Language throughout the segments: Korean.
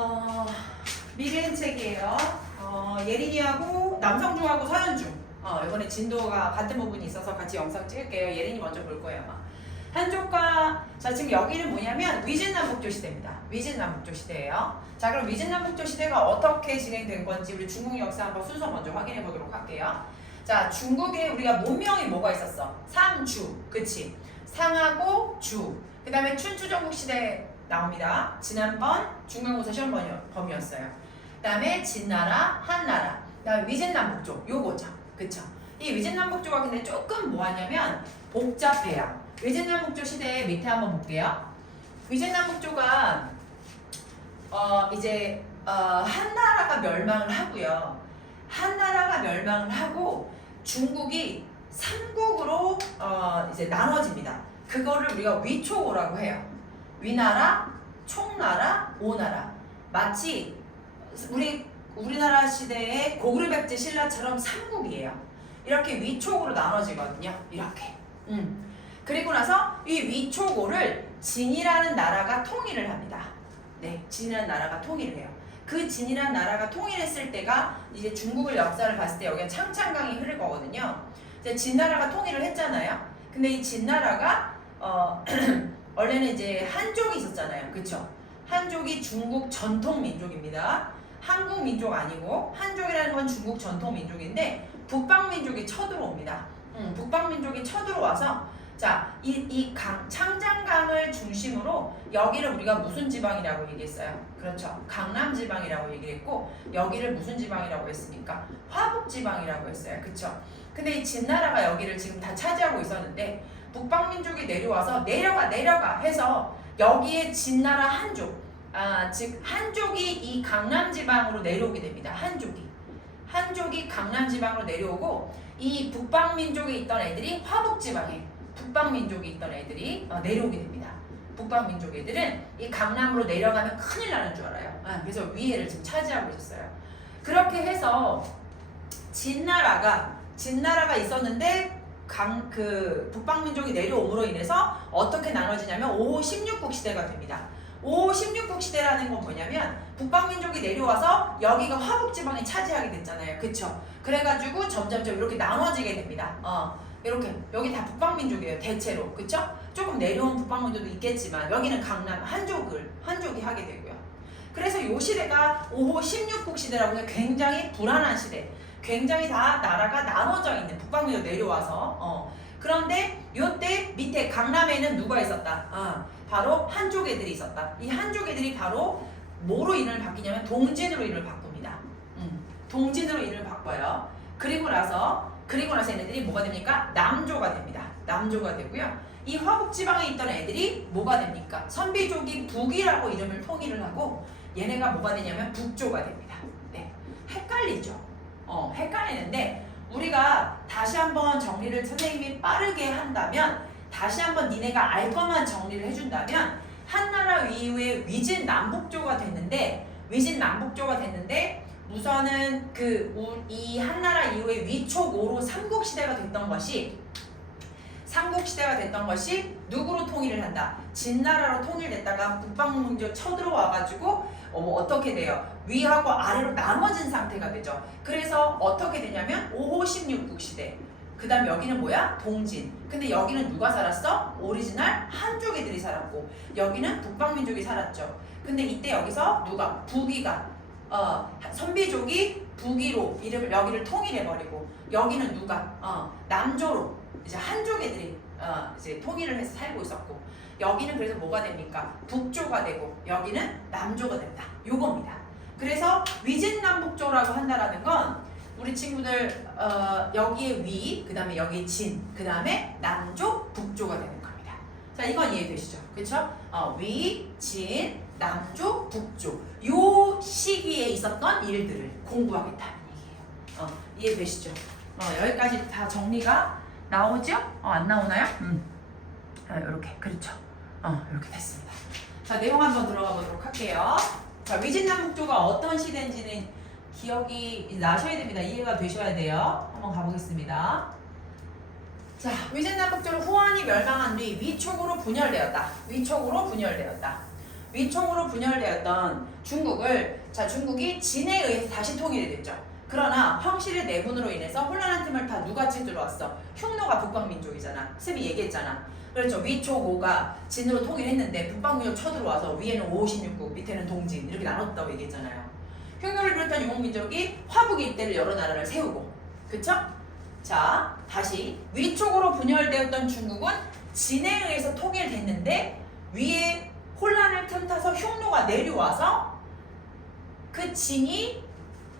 어, 미래인 책이에요. 예린이하고 남성중하고 서현중. 이번에 진도가 같은 부분이 있어서 같이 영상 찍을게요. 예린이 먼저 볼 거예요, 아마. 한족과, 자, 지금 여기는 뭐냐면 위진남북조 시대입니다. 위진남북조 시대예요. 자, 그럼 위진남북조 시대가 어떻게 진행된 건지 우리 중국 역사 한번 순서 먼저 확인해 보도록 할게요. 자, 중국에 우리가 문명이 뭐가 있었어? 상주, 그치? 상하고 주. 그 다음에 춘추전국 시대 나옵니다. 지난번 중간고사 시험 범위였어요. 그 다음에 진나라, 한나라, 그 다음에 위진남북조, 요거죠. 그쵸? 이 위진남북조가 근데 조금 뭐하냐면 복잡해요. 위진남북조 시대 밑에 한번 볼게요. 위진남북조가 한나라가 멸망을 하고요. 한나라가 멸망을 하고 중국이 삼국으로 이제 나눠집니다. 그거를 우리가 위초고라고 해요. 위나라, 총나라, 오나라. 마치 우리나라 시대의 고구려백제 신라처럼 삼국이에요. 이렇게 위촉으로 나눠지거든요. 이렇게. 그리고 나서 이 위촉오를 진이라는 나라가 통일을 합니다. 네, 진이라는 나라가 통일을 해요. 그 진이라는 나라가 통일했을 때가 이제 중국을 역사를 봤을 때 여기가 창창강이 흐를 거거든요. 이제 진나라가 통일을 했잖아요. 근데 이 진나라가 원래는 이제 한족이 있었잖아요. 그쵸? 한족이 중국 전통 민족입니다. 한국 민족 아니고 한족이라는 건 중국 전통 민족인데 북방 민족이 쳐들어옵니다. 북방 민족이 쳐들어와서 자, 창장강을 중심으로 여기를 우리가 무슨 지방이라고 얘기했어요? 그렇죠. 강남 지방이라고 얘기했고 여기를 무슨 지방이라고 했습니까? 화북 지방이라고 했어요. 그렇죠. 근데 이 진나라가 여기를 지금 다 차지하고 있었는데 북방 민족이 내려와서 내려가 해서 여기에 진나라 한족, 즉 한족이 이 강남 지방으로 내려오게 됩니다. 한족이 강남 지방으로 내려오고 이 북방 민족에 있던 애들이 화북 지방에 북방 민족이 있던 애들이 내려오게 됩니다. 북방 민족 애들은 이 강남으로 내려가면 큰일 나는 줄 알아요. 그래서 위에를 지금 차지하고 있었어요. 그렇게 해서 진나라가 있었는데 북방 민족이 내려옴으로 인해서 어떻게 나눠지냐면 5호 16국 시대가 됩니다. 5호 16국 시대라는 건 뭐냐면 북방 민족이 내려와서 여기가 화북 지방이 차지하게 됐잖아요. 그쵸? 그래가지고 점점점 이렇게 나눠지게 됩니다. 이렇게 여기 다 북방 민족이에요. 대체로. 그쵸? 조금 내려온 북방 민족도 있겠지만 여기는 강남 한족이 하게 되고요. 그래서 이 시대가 5호 16국 시대라고 해서 굉장히 불안한 시대. 굉장히 다 나라가 나눠져 있는 북방 민족 내려와서 그런데 요때 밑에 강남에는 누가 있었다? 바로 한족 애들이 있었다. 이 한족 애들이 바로 뭐로 이름을 바뀌냐면 동진으로 이름을 바꿉니다. 동진으로 이름을 바꿔요. 그리고 나서 얘네들이 뭐가 됩니까? 남조가 됩니다. 남조가 되고요. 이 화북 지방에 있던 애들이 뭐가 됩니까? 선비족이 북이라고 이름을 통일을 하고 얘네가 뭐가 되냐면 북조가 됩니다. 네, 헷갈리죠. 헷갈리는데 우리가 다시 한번 정리를 선생님이 빠르게 한다면 다시 한번 니네가 알 것만 정리를 해준다면 한나라 이후에 위진남북조가 됐는데 우선은 이 한나라 이후에 위촉오로 삼국시대가 됐던 것이 누구로 통일을 한다? 진나라로 통일됐다가 북방민족 쳐들어와가지고 어떻게 돼요? 위하고 아래로 나눠진 상태가 되죠. 그래서 어떻게 되냐면 5호 16국 시대. 그 다음 여기는 뭐야? 동진. 근데 여기는 누가 살았어? 오리지널 한족 애들이 살았고 여기는 북방민족이 살았죠. 근데 이때 여기서 누가? 선비족이 북위로 여기를 통일해버리고 여기는 누가? 남조로 이제 한족 애들이 이제 통일을 해서 살고 있었고 여기는 그래서 뭐가 됩니까? 북조가 되고 여기는 남조가 된다. 요겁니다. 그래서 위진남북조라고 한다라는 건 우리 친구들 여기에 위, 그 다음에 여기에 진, 그 다음에 남조, 북조가 되는 겁니다. 자, 이건 이해되시죠? 그쵸? 위, 진, 남조, 북조 요 시기에 있었던 일들을 공부하겠다는 얘기예요. 이해되시죠? 여기까지 다 정리가 나오죠? 안 나오나요? 이렇게 그렇죠. 이렇게 됐습니다. 자, 내용 한번 들어가 보도록 할게요. 자, 위진남북조가 어떤 시대인지는 기억이 나셔야 됩니다. 이해가 되셔야 돼요. 한번 가보겠습니다. 자, 위진남북조는 후한이 멸망한 뒤 위촉으로 분열되었다. 위총으로 분열되었던 중국을 중국이 진에 의해서 다시 통일이 됐죠. 그러나 황실의 내분으로 인해서 혼란한 틈을 타 누가 쳐들어왔어? 흉노가 북방민족이잖아. 쌤이 얘기했잖아. 그렇죠. 위초고가 진으로 통일했는데 북방민족 쳐들어와서 위에는 556국 밑에는 동진 이렇게 나눴다고 얘기했잖아요. 흉노를 비롯한 유목민족이 화북 일대를 여러 나라를 세우고 그쵸? 자 다시 위쪽으로 분열되었던 중국은 진에 의해서 통일됐는데 위에 혼란을 틈타서 흉노가 내려와서 그 진이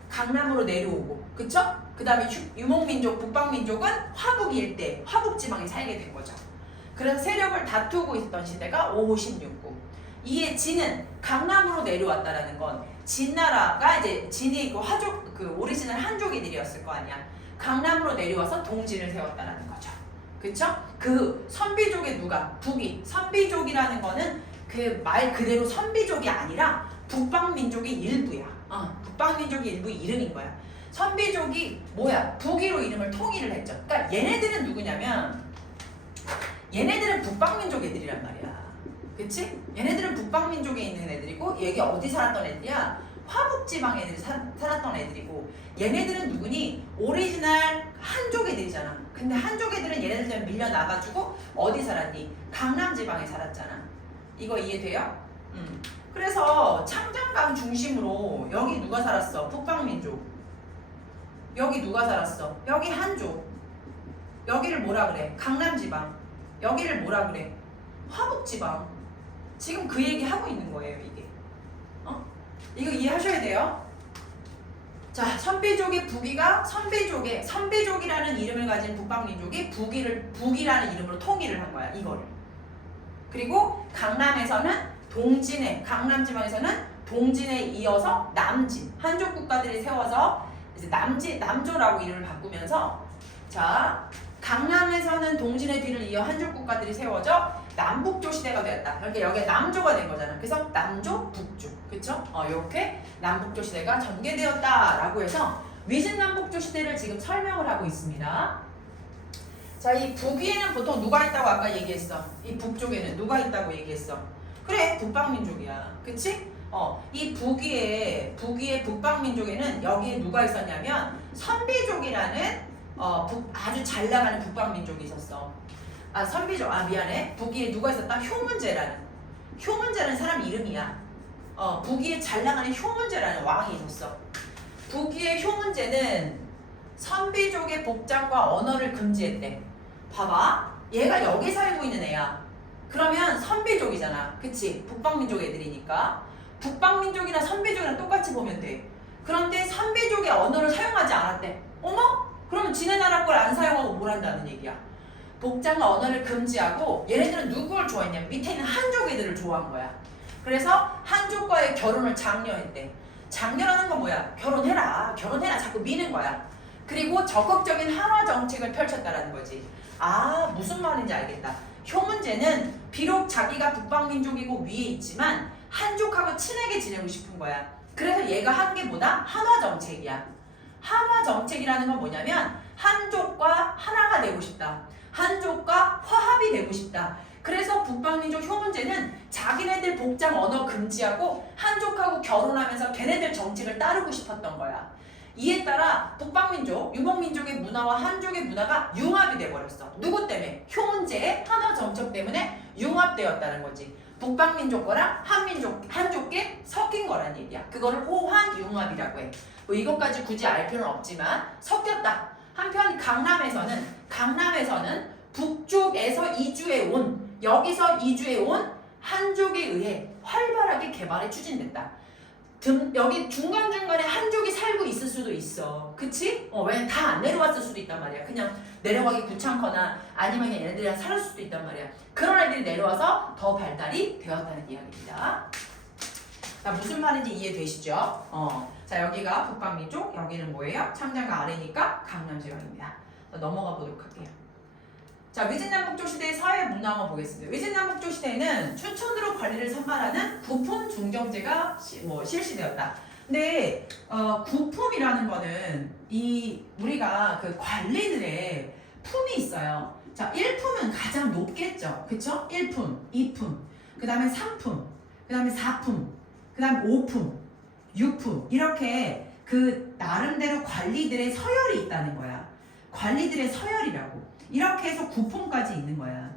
강남으로 내려오고 그쵸? 그 다음에 유목민족 북방민족은 화북 일대 화북지방에 살게 된 거죠. 그래서 세력을 다투고 있었던 시대가 556국. 이에 진은 강남으로 내려왔다라는 건 진나라가 이제 진이 있고 화족 그 오리지널 한족이들이었을 거 아니야. 강남으로 내려와서 동진을 세웠다라는 거죠. 그쵸? 그 선비족의 누가 북이 선비족이라는 거는 그 말 그대로 선비족이 아니라 북방민족의 일부야. 북방민족의 일부 이름인 거야. 선비족이 뭐야? 북위로 이름을 통일을 했죠. 그러니까 얘네들은 누구냐면 얘네들은 북방민족 애들이란 말이야. 그치? 얘네들은 북방민족에 있는 애들이고 여기 어디 살았던 애들이야? 화북지방 애들이 살았던 애들이고 얘네들은 누구니? 오리지널 한족 애들이잖아. 근데 한족 애들은 얘네들 때문에 밀려나가지고 어디 살았니? 강남지방에 살았잖아. 이거 이해돼요? 그래서 창장강 중심으로 여기 누가 살았어? 북방민족. 여기 누가 살았어? 여기 한족. 여기를 뭐라 그래? 강남지방. 여기를 뭐라 그래? 화북지방. 지금 그 얘기 하고 있는 거예요, 이게. 이거 이해하셔야 돼요. 자, 선비족의 북위가 선비족이라는 이름을 가진 북방민족이 북이라는 이름으로 통일을 한 거야, 이거를. 그리고 강남에서는 강남지방에서는 동진에 이어서 남진, 한족 국가들이 세워서 이제 남조라고 이름을 바꾸면서 자, 강남에서는 동진의 뒤를 이어 한족 국가들이 세워져 남북조 시대가 되었다. 그러니까 여기에 남조가 된 거잖아. 그래서 남조, 북조. 그쵸? 이렇게 남북조 시대가 전개되었다라고 해서 위진남북조 시대를 지금 설명을 하고 있습니다. 자, 이 북위에는 보통 누가 있다고 아까 얘기했어? 이 북쪽에는 누가 있다고 얘기했어? 그래, 북방민족이야. 그치? 이 북위에 북방민족에는 여기에 누가 있었냐면 선비족이라는 아주 잘 나가는 북방민족이 있었어. 미안해. 북위에 누가 있었다? 효문제라는 사람 이름이야. 북위에 잘 나가는 효문제라는 왕이 있었어. 북위의 효문제는 선비족의 복장과 언어를 금지했대. 봐봐. 얘가 여기 살고 있는 애야. 그러면 선비족이잖아. 그치? 북방민족 애들이니까. 북방민족이나 선비족이랑 똑같이 보면 돼. 그런데 선비족의 언어를 사용하지 않았대. 어머? 그러면 지네 나라 걸 안 사용하고 뭘 한다는 얘기야. 복장과 언어를 금지하고 얘네들은 누구를 좋아했냐면 밑에 있는 한족 애들을 좋아한 거야. 그래서 한족과의 결혼을 장려했대. 장려하는 건 뭐야? 결혼해라 자꾸 미는 거야. 그리고 적극적인 한화 정책을 펼쳤다라는 거지. 무슨 말인지 알겠다. 효문제는 비록 자기가 북방민족이고 위에 있지만 한족하고 친하게 지내고 싶은 거야. 그래서 얘가 한 게 뭐다? 한화 정책이야. 한화 정책이라는 건 뭐냐면 한족과 하나가 되고 싶다. 한족과 화합이 되고 싶다. 그래서 북방민족 효문제는 자기네들 복장 언어 금지하고 한족하고 결혼하면서 걔네들 정책을 따르고 싶었던 거야. 이에 따라 북방민족, 유목민족의 문화와 한족의 문화가 융합이 돼버렸어. 누구 때문에? 효문제의 한화 정책 때문에 융합되었다는 거지. 북방민족 거랑 한족계 섞인 거란 얘기야. 그거를 호환융합이라고 해. 뭐 이것까지 굳이 알 필요는 없지만 섞였다. 한편 강남에서는 북쪽에서 여기서 이주해 온 한족에 의해 활발하게 개발이 추진됐다. 여기 중간중간에 한족이 살고 있을 수도 있어. 그치? 왜냐면 다 안 내려왔을 수도 있단 말이야. 그냥 내려가기 귀찮거나 아니면 그냥 얘네들이랑 살았을 수도 있단 말이야. 그런 애들이 내려와서 더 발달이 되었다는 이야기입니다. 자, 무슨 말인지 이해되시죠? 자, 여기가 북방민족, 여기는 뭐예요? 창장강 아래니까 강남지방입니다. 넘어가 보도록 할게요. 자, 위진남북조 시대의 사회 문화 한번 보겠습니다. 위진남북조 시대에는 춘천으로 관리를 선발하는 구품 중정제가 실시되었다. 근데 구품이라는 거는 우리가 그 관리들의 품이 있어요. 자, 1품은 가장 높겠죠. 그쵸? 1품, 2품, 그 다음에 3품, 그 다음에 4품, 그 다음에 5품, 6품 이렇게 그 나름대로 관리들의 서열이 있다는 거야. 관리들의 서열이라고. 이렇게 해서 9품까지 있는 거야.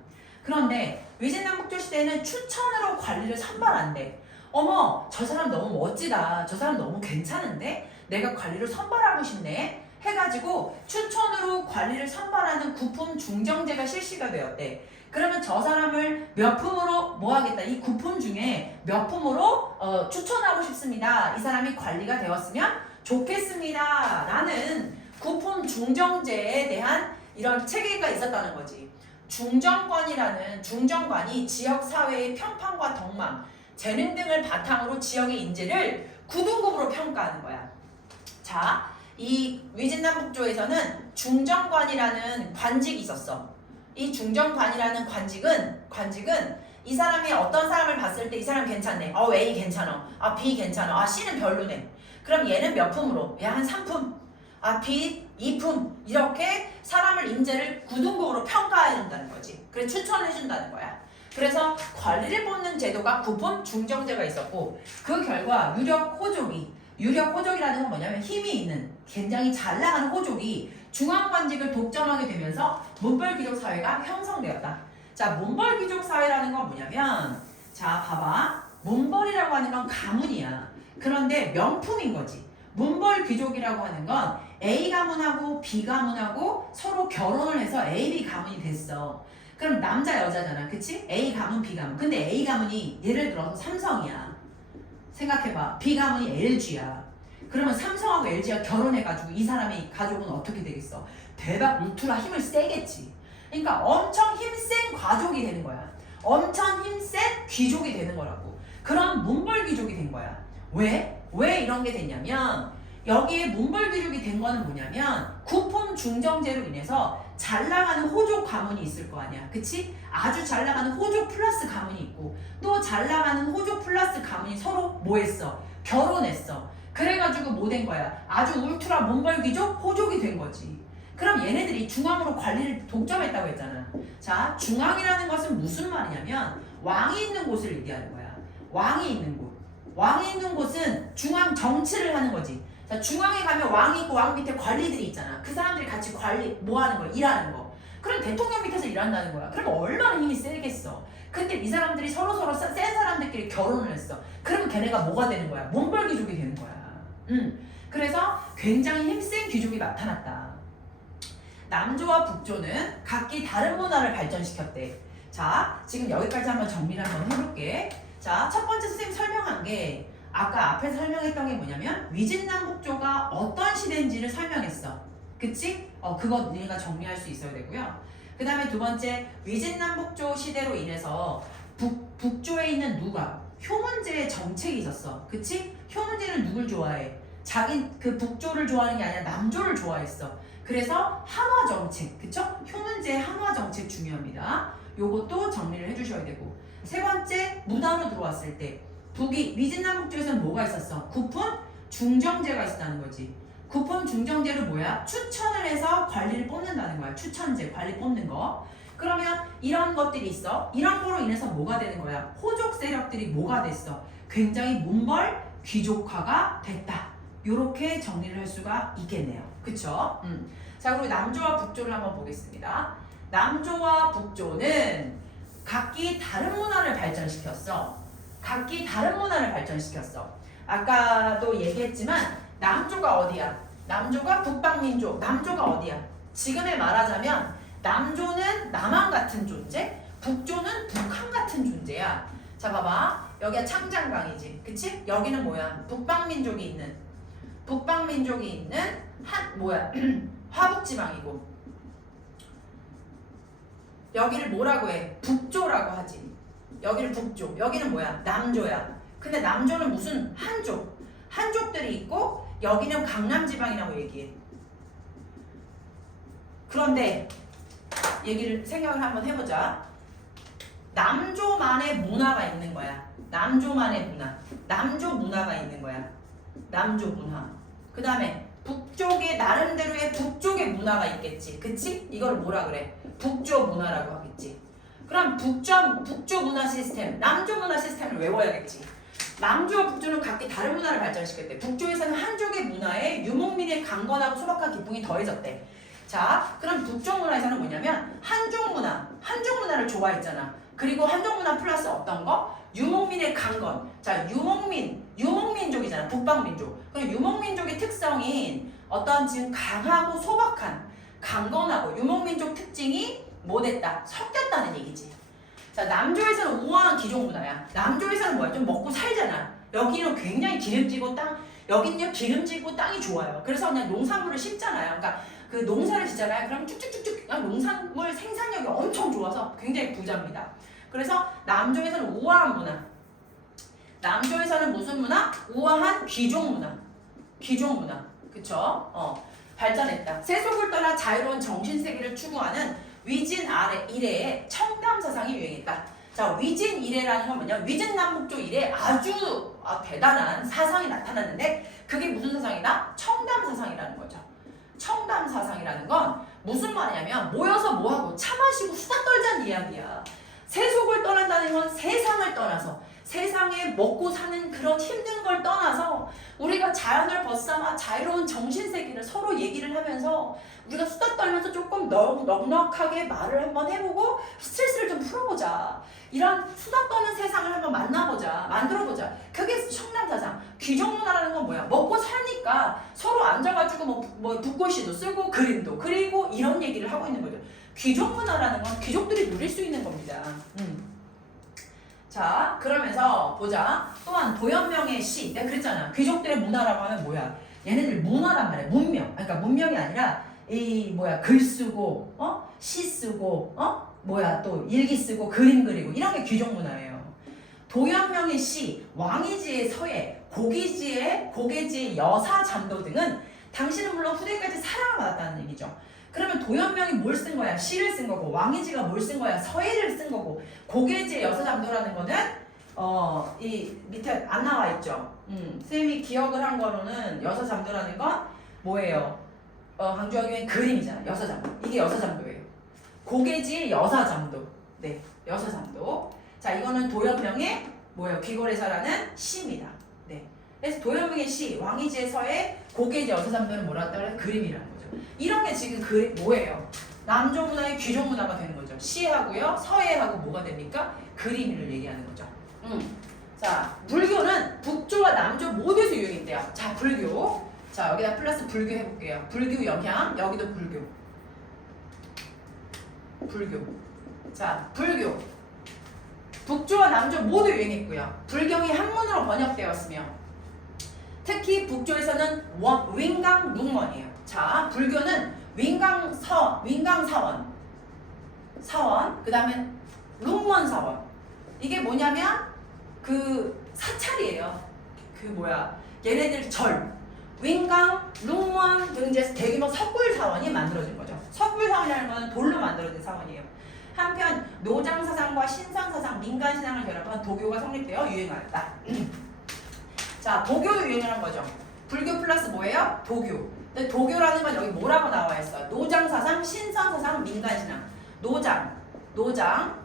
그런데 위진남북조 시대는 추천으로 관리를 선발한대. 어머, 저 사람 너무 멋지다. 저 사람 너무 괜찮은데? 내가 관리를 선발하고 싶네. 해가지고 추천으로 관리를 선발하는 9품 중정제가 실시가 되었대. 그러면 저 사람을 몇 품으로 뭐 하겠다. 이 9품 중에 몇 품으로 추천하고 싶습니다. 이 사람이 관리가 되었으면 좋겠습니다. 라는 9품 중정제에 대한 이런 체계가 있었다는 거지. 중정관이 지역 사회의 평판과 덕망, 재능 등을 바탕으로 지역의 인재를 9등급으로 평가하는 거야. 자, 이 위진남북조에서는 중정관이라는 관직이 있었어. 이 중정관이라는 관직은 이 사람이 어떤 사람을 봤을 때 이 사람 괜찮네. A 괜찮아. B 괜찮아. C는 별로네. 그럼 얘는 몇 품으로? 얘 한 3품. B 2품. 이렇게 사람을 인재를 9등급으로 평가해준다는 거지. 그래서 추천해준다는 거야. 그래서 관리를 뽑는 제도가 9품 중정제가 있었고 그 결과 유력 호족이라는 건 뭐냐면 힘이 있는 굉장히 잘 나가는 호족이 중앙관직을 독점하게 되면서 문벌귀족 사회가 형성되었다. 자, 문벌귀족 사회라는 건 뭐냐면 자, 봐봐. 문벌이라고 하는 건 가문이야. 그런데 명품인 거지. 문벌귀족이라고 하는 건 A 가문하고 B 가문하고 서로 결혼을 해서 A, B 가문이 됐어. 그럼 남자 여자잖아. 그치? A 가문, B 가문. 근데 A 가문이 예를 들어서 삼성이야. 생각해봐. B 가문이 LG야. 그러면 삼성하고 LG가 결혼해가지고 이 사람의 가족은 어떻게 되겠어? 대박 울트라 힘을 세겠지. 그러니까 엄청 힘센 가족이 되는 거야. 엄청 힘센 귀족이 되는 거라고. 그런 문벌귀족이 된 거야. 왜? 왜 이런 게 됐냐면 여기에 문벌귀족이 된 거는 뭐냐면 9품 중정제로 인해서 잘 나가는 호족 가문이 있을 거 아니야. 그치? 아주 잘 나가는 호족 플러스 가문이 있고 또 잘 나가는 호족 플러스 가문이 서로 뭐 했어? 결혼했어. 그래가지고 뭐 된 거야? 아주 울트라 문벌귀족 호족이 된 거지. 그럼 얘네들이 중앙으로 관리를 독점했다고 했잖아. 자, 중앙이라는 것은 무슨 말이냐면 왕이 있는 곳을 얘기하는 거야. 왕이 있는 곳. 왕이 있는 곳은 중앙 정치를 하는 거지. 자, 중앙에 가면 왕이 있고 왕 밑에 관리들이 있잖아. 그 사람들이 같이 관리 뭐 하는 거야? 일하는 거. 그럼 대통령 밑에서 일한다는 거야. 그럼 얼마나 힘이 세겠어. 근데 이 사람들이 서로 센 사람들끼리 결혼을 했어. 그러면 걔네가 뭐가 되는 거야? 문벌귀족이 되는 거야. 그래서 굉장히 힘센 귀족이 나타났다. 남조와 북조는 각기 다른 문화를 발전시켰대. 자, 지금 여기까지 한번 정리를 한번 해볼게. 자, 첫 번째 선생님 설명한 게 아까 앞에 설명했던 게 뭐냐면 위진남북조가 어떤 시대인지를 설명했어. 그치? 그거 우리가 정리할 수 있어야 되고요. 그 다음에 두 번째, 위진남북조 시대로 인해서 북조에 있는 누가 효문제의 정책이 있었어. 그치? 효문제는 누굴 좋아해? 그 북조를 좋아하는 게 아니라 남조를 좋아했어. 그래서 한화 정책, 그쵸? 효문제의 한화 정책 중요합니다. 요것도 정리를 해주셔야 되고. 세 번째, 무단으로 들어왔을 때 위진남북조에서는 뭐가 있었어? 9품 중정제가 있었다는 거지. 9품 중정제는 뭐야? 추천을 해서 관리를 뽑는다는 거야. 추천제, 관리 뽑는 거. 그러면 이런 것들이 있어. 이런 거로 인해서 뭐가 되는 거야? 호족 세력들이 뭐가 됐어? 굉장히 문벌 귀족화가 됐다. 요렇게 정리를 할 수가 있겠네요. 그쵸? 자, 그리고 남조와 북조를 한번 보겠습니다. 남조와 북조는 각기 다른 문화를 발전시켰어. 아까도 얘기했지만 남조가 어디야? 남조가 북방민족. 남조가 어디야? 지금에 말하자면 남조는 남한 같은 존재, 북조는 북한 같은 존재야. 자, 봐봐. 여기가 창장강이지. 그치? 여기는 뭐야? 북방민족이 있는 화북지방이고 여기를 뭐라고 해? 북조라고 하지. 여기를 북조. 여기는 뭐야? 남조야. 근데 남조는 무슨 한족들이 있고 여기는 강남지방이라고 얘기해. 그런데 생각을 한번 해보자. 남조만의 문화가 있는 거야. 남조만의 문화. 남조 문화가 있는 거야. 남조 문화. 그 다음에 북쪽에 나름대로의 북쪽의 문화가 있겠지. 그치? 이걸 뭐라 그래? 북조 문화라고 하겠지. 그럼 북조 문화 시스템, 남조 문화 시스템을 외워야겠지. 남조와 북조는 각기 다른 문화를 발전시켰대. 북조에서는 한족의 문화에 유목민의 강건하고 소박한 기풍이 더해졌대. 자, 그럼 북조 문화에서는 뭐냐면 한족 문화를 좋아했잖아. 그리고 한족 문화 플러스 어떤 거? 유목민의 강건. 자, 유목민족이잖아. 북방민족. 그럼 유목민족의 특성인 어떤 지금 강하고 소박한, 강건하고 유목민족 특징이 뭐 됐다? 섞였다는 얘기지. 자, 남조에서는 우아한 귀족 문화야. 남조에서는 뭐야? 좀 먹고 살잖아. 여기는 굉장히 기름지고 여기는 기름지고 땅이 좋아요. 그래서 그냥 농산물을 심잖아요. 그러니까 그 농사를 짓잖아요. 그럼 쭉쭉쭉쭉 그냥 농산물 생산력이 엄청 좋아서 굉장히 부자입니다. 그래서 남조에서는 우아한 문화. 남조에서는 무슨 문화? 우아한 귀족 문화. 그쵸? 발전했다. 세속을 떠나 자유로운 정신세계를 추구하는 위진 이래의 청담 사상이 유행했다. 자, 위진 이래라는 건 뭐냐? 위진 남북조 이래 아주 대단한 사상이 나타났는데 그게 무슨 사상이다? 청담 사상이라는 거죠. 청담 사상이라는 건 무슨 말이냐면 모여서 뭐하고 차 마시고 수다 떨자는 이야기야. 세속을 떠난다는 건 세상을 떠나서 세상에 먹고 사는 그런 힘든 걸 떠나서 우리가 자연을 벗삼아 자유로운 정신세계를 서로 얘기를 하면서 우리가 수다 떨면서 조금 넉넉하게 말을 한번 해보고 스트레스를 좀 풀어보자. 이런 수다 떠는 세상을 한번 만들어보자. 그게 청남사상. 귀족문화라는 건 뭐야? 먹고 사니까 서로 앉아가지고 뭐 붓글씨도 쓰고 그림도 그리고 이런 얘기를 하고 있는 거죠. 귀족문화라는 건 귀족들이 누릴 수 있는 겁니다. 자, 그러면서 보자. 또한 도연명의 시. 내가 그랬잖아. 귀족들의 문화라고 하면 뭐야? 얘네들 문화란 말이야. 문명. 그러니까 문명이 아니라 글 쓰고, 시 쓰고, 또 일기 쓰고, 그림 그리고 이런 게 귀족 문화예요. 도연명의 시, 왕이지의 서예, 고개지의 여사 잠도 등은 당신은 물론 후대까지 사랑을 받았다는 얘기죠. 그러면 도연명이 뭘 쓴 거야? 시를 쓴 거고, 왕이지가 뭘 쓴 거야? 서예를 쓴 거고, 고개지의 여사잠도라는 거는 이 밑에 안 나와 있죠. 쌤이 기억을 한 거로는 여사잠도라는 건 뭐예요? 강조하기엔 그림이잖아. 여사잠도. 이게 여사잠도예요. 고개지의 여사잠도. 네, 여사잠도. 자, 이거는 도연명의 귀골의사라는 시입니다. 네. 그래서 도연명의 시, 왕이지의 서예, 고개지 여사잠도는 뭐라 했다 그래? 그림이라는 거죠. 이런 게 지금 뭐예요? 남조 문화의 귀족 문화가 되는 거죠. 시하고요, 서예하고 뭐가 됩니까? 그림을 얘기하는 거죠. 자, 불교는 북조와 남조 모두에서 유행했대요. 자, 불교. 자, 여기다 플러스 불교 해볼게요. 불교 영향, 여기도 불교. 자, 불교. 북조와 남조 모두 유행했고요. 불경이 한문으로 번역되었으며 특히 북조에서는 윙강 룽먼이에요. 자, 불교는 윙강사원, 그 다음에 룽먼사원. 이게 뭐냐면 그 사찰이에요. 얘네들 절. 윙강, 룽먼 등 이제 대규모 석굴사원이 만들어진 거죠. 석굴사원이라는 건 돌로 만들어진 사원이에요. 한편 노장사상과 신선사상, 민간신앙을 결합한 도교가 성립되어 유행하였다. 자, 도교 유행을 한 거죠. 불교 플러스 뭐예요? 도교. 근데 도교라는 건 여기 뭐라고 나와 있어요? 노장사상, 신선사상, 민간신앙. 노장, 그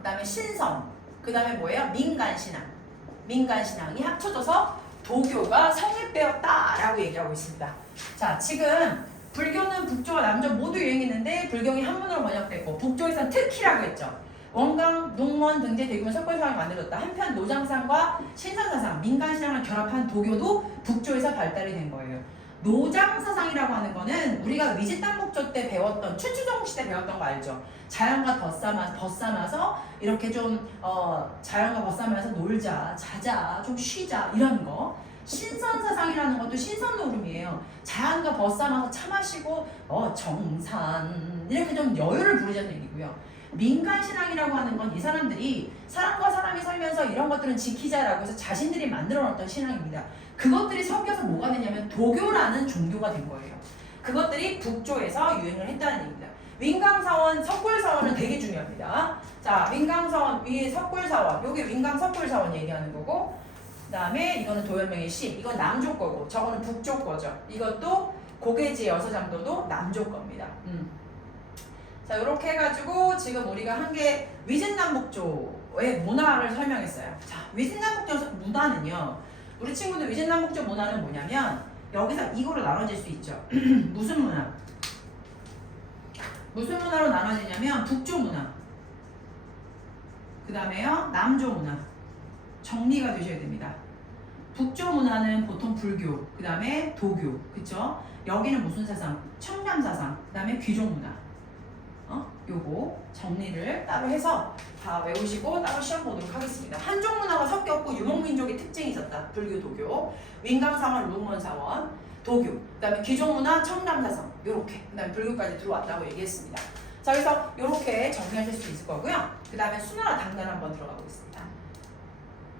다음에 신선, 그 다음에 뭐예요? 민간신앙이 합쳐져서 도교가 성립되었다라고 얘기하고 있습니다. 자, 지금 불교는 북조와 남조 모두 유행했는데 불경이 한문으로 번역됐고 북조에서는 특히라고 했죠. 원강, 농원 등재 대규모 석굴사상이 만들어졌다. 한편 노장상과 신선사상, 민간신앙을 결합한 도교도 북조에서 발달이 된 거예요. 노장사상이라고 하는 거는 우리가 위진남북조 때 배웠던 춘추전국 시대 배웠던 거 알죠? 자연과 벗삼아서 이렇게 좀 자연과 벗삼아서 놀자, 자자, 좀 쉬자 이런 거. 신선사상이라는 것도 신선노름이에요. 자연과 벗삼아서 차 마시고 정산 이렇게 좀 여유를 부르자는 얘기고요. 민간신앙이라고 하는 건 이 사람들이 사람과 사람이 살면서 이런 것들은 지키자라고 해서 자신들이 만들어 놓았던 신앙입니다. 그것들이 섞여서 뭐가 되냐면 도교라는 종교가 된 거예요. 그것들이 북조에서 유행을 했다는 얘기입니다. 윙강사원, 석굴사원은 되게 중요합니다. 자, 윙강사원, 위에 석굴사원, 요게 윙강석굴사원 얘기하는 거고, 그 다음에 이거는 도연명의 시, 이건 남조 거고, 저거는 북조 거죠. 이것도 고개지의 여서잠도도 남조 겁니다. 자, 이렇게 해가지고 지금 우리가 한 게 위진남북조의 문화를 설명했어요. 자, 위진남북조 문화는요. 우리 친구들 위진남북조 문화는 뭐냐면 여기서 이거로 나눠질 수 있죠. 무슨 문화? 무슨 문화로 나눠지냐면 북조 문화. 그 다음에요 남조 문화. 정리가 되셔야 됩니다. 북조 문화는 보통 불교, 그 다음에 도교, 그쵸? 여기는 무슨 사상? 청담 사상, 그 다음에 귀족 문화. 요거 정리를 따로 해서 다 외우시고 따로 시험 보도록 하겠습니다. 한족 문화가 섞였고 유목민족의 특징이 있었다. 불교, 도교, 윈감사원, 룸몬사원, 도교, 그 다음에 귀족 문화, 청담 사상, 요렇게, 그 다음에 불교까지 들어왔다고 얘기했습니다. 자, 그래서 요렇게 정리하실 수 있을 거고요. 그 다음에 수나라 당단 한번 들어가 보겠습니다.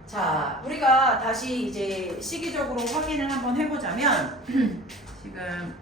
자, 우리가 다시 이제 시기적으로 확인을 한번 해보자면 지금